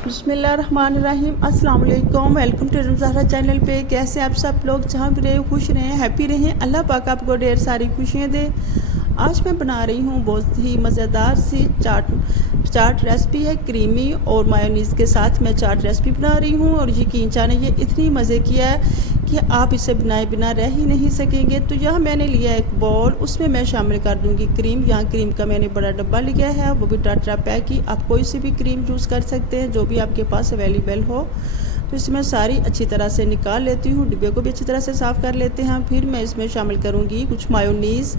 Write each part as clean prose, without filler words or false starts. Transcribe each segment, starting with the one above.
बिस्मिल्लाहिर्रहमानिर्रहीम अस्सलाम वालेकुम। वेलकम टू ज़हरा चैनल पे। कैसे आप सब लोग, जहाँ भी रहे खुश रहें, हैप्पी रहें। अल्लाह पाक आपको ढेर सारी खुशियाँ दे। आज मैं बना रही हूँ बहुत ही मज़ेदार सी चाट रेसिपी है। क्रीमी और मायोनीज़ के साथ मैं चाट रेसिपी बना रही हूँ और यकीन जाने ये इतनी मज़े की है कि आप इसे बनाए बिना रह ही नहीं सकेंगे। तो यहाँ मैंने लिया एक बॉल, उसमें मैं शामिल कर दूँगी क्रीम। यहाँ क्रीम का मैंने बड़ा डब्बा लिया है, वो भी टाटा पैक की। आप कोई सी भी क्रीम यूज़ कर सकते हैं जो भी आपके पास अवेलेबल हो। तो इसमें सारी अच्छी तरह से निकाल लेती हूँ, डिब्बे को भी अच्छी तरह से साफ़ कर लेते हैं। फिर मैं इसमें शामिल करूँगी कुछ मायोनीज़।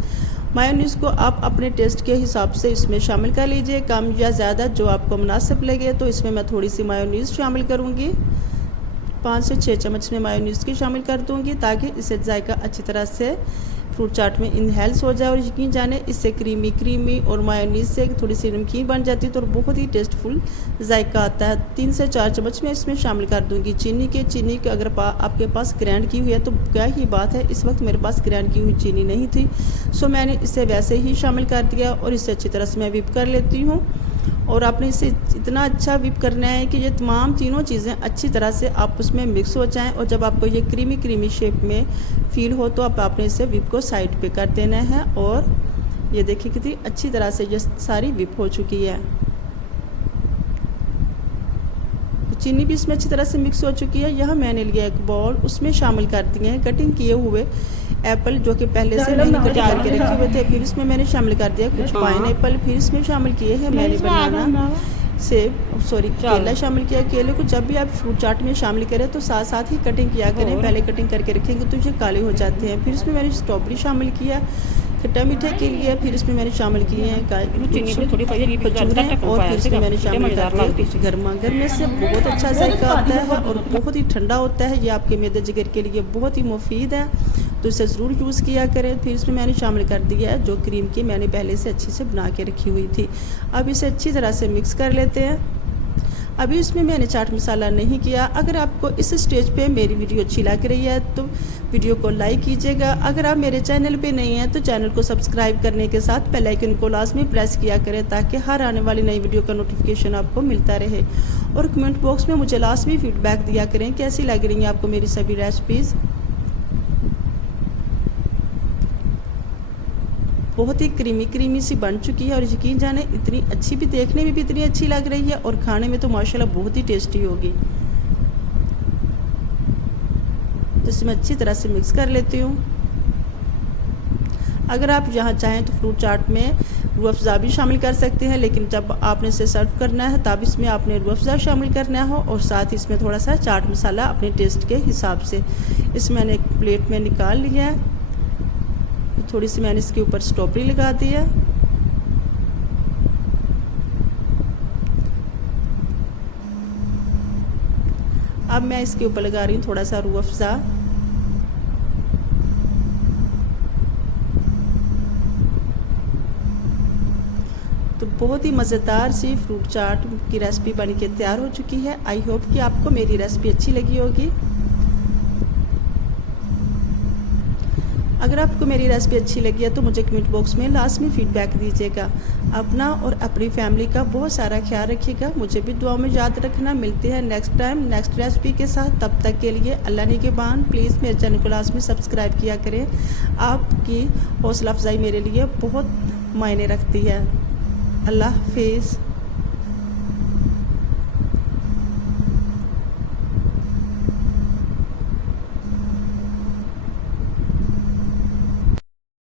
मायोनीज़ को आप अपने टेस्ट के हिसाब से इसमें शामिल कर लीजिए, कम या ज़्यादा जो आपको मुनासिब लगे। तो इसमें मैं थोड़ी सी मायोनीज़ शामिल करूँगी, 5 से 6 चम्मच में मायोनीज़ की शामिल कर दूँगी, ताकि इससे जायका अच्छी तरह से फ्रूट चाट में इनहेल्स हो जाए। और यकीन जाने इससे क्रीमी और मायोनीज़ से थोड़ी सी नमकीन बन जाती है, तो बहुत ही टेस्टफुल जायका आता है। 3 से 4 चम्मच में इसमें शामिल कर दूँगी चीनी के अगर आपके पास ग्राइंड की हुई है तो क्या ही बात है। इस वक्त मेरे पास ग्राइंड की हुई चीनी नहीं थी, सो मैंने इसे वैसे ही शामिल कर दिया और इसे अच्छी तरह से मैं व्हिप कर लेती हूँ। और आपने इसे इतना अच्छा व्हिप करना है कि ये तमाम तीनों चीज़ें अच्छी तरह से आपस में मिक्स हो जाएं। और जब आपको ये क्रीमी शेप में फील हो तो आपने इसे व्हिप को साइड पे कर देना है। और ये देखिए कितनी अच्छी तरह से ये सारी व्हिप हो चुकी है। चीनी भी इसमें अच्छी तरह से मिक्स हो चुकी है। यहाँ मैंने लिया एक बॉल, उसमें शामिल कर दिए हैं कटिंग किए हुए एप्पल, जो कि पहले से मैंने कटिंग करके रखे हुए थे। फिर इसमें मैंने शामिल कर दिया कुछ पाइनएप्पल। फिर इसमें शामिल किए हैं मैंने बनाना, केला शामिल किया। केले को जब भी आप फ्रूट चाट में शामिल करें तो साथ साथ ही कटिंग किया करें, पहले कटिंग करके रखेंगे तो ये काले हो जाते हैं। फिर इसमें मैंने स्ट्रॉबेरी शामिल किया खट्टा मीठे के लिए। फिर इसमें मैंने शामिल किए हैं खजूरें। और फिर इसमें मैंने शामिल कर दिया कुछ गर्मा गर्म से बहुत अच्छा जायका आता है और बहुत ही ठंडा होता है। ये आपके मैदे जिगर के लिए बहुत ही मुफीद है, तो इसे ज़रूर यूज़ किया करें। फिर इसमें मैंने शामिल कर दिया है जो क्रीम की मैंने पहले से अच्छे से बना के रखी हुई थी। अब इसे अच्छी तरह से मिक्स कर लेते हैं। अभी इसमें मैंने चाट मसाला नहीं किया। अगर आपको इस स्टेज पे मेरी वीडियो अच्छी लग रही है तो वीडियो को लाइक कीजिएगा। अगर आप मेरे चैनल पे नहीं हैं तो चैनल को सब्सक्राइब करने के साथ बेल आइकन को लाजमी प्रेस किया करें, ताकि हर आने वाली नई वीडियो का नोटिफिकेशन आपको मिलता रहे। और कमेंट बॉक्स में मुझे लाजमी फीडबैक दिया करें कैसी लग रही हैं आपको मेरी सभी रेसिपीज़। बहुत ही क्रीमी सी बन चुकी है और यकीन जाने इतनी अच्छी भी, देखने में भी इतनी अच्छी लग रही है और खाने में तो माशाल्लाह बहुत ही टेस्टी होगी। तो इसमें अच्छी तरह से मिक्स कर लेती हूँ। अगर आप यहाँ चाहें तो फ्रूट चाट में रूह अफ़ज़ा भी शामिल कर सकते हैं, लेकिन जब आपने इसे सर्व करना है तब इसमें आपने रूह अफ़ज़ा शामिल करना हो और साथ ही इसमें थोड़ा सा चाट मसाला अपने टेस्ट के हिसाब से। इस मैंने एक प्लेट में निकाल लिया है। थोड़ी सी मैंने इसके ऊपर स्ट्रॉबेरी लगा दी है। अब मैं इसके ऊपर लगा रही हूँ थोड़ा सा रूह अफ़ज़ा। तो बहुत ही मज़ेदार सी फ्रूट चाट की रेसिपी बन के तैयार हो चुकी है। आई होप कि आपको मेरी रेसिपी अच्छी लगी होगी। अगर आपको मेरी रेसिपी अच्छी लगी है तो मुझे कमेंट बॉक्स में लास्ट में फ़ीडबैक दीजिएगा। अपना और अपनी फैमिली का बहुत सारा ख्याल रखिएगा। मुझे भी दुआ में याद रखना। मिलते हैं नेक्स्ट टाइम नेक्स्ट रेसिपी के साथ। तब तक के लिए अल्लाह निगहबान। प्लीज़ मेरे चैनल को लाजमी सब्सक्राइब किया करें। आपकी हौसला अफजाई मेरे लिए बहुत मायने रखती है। अल्लाह हाफिज़।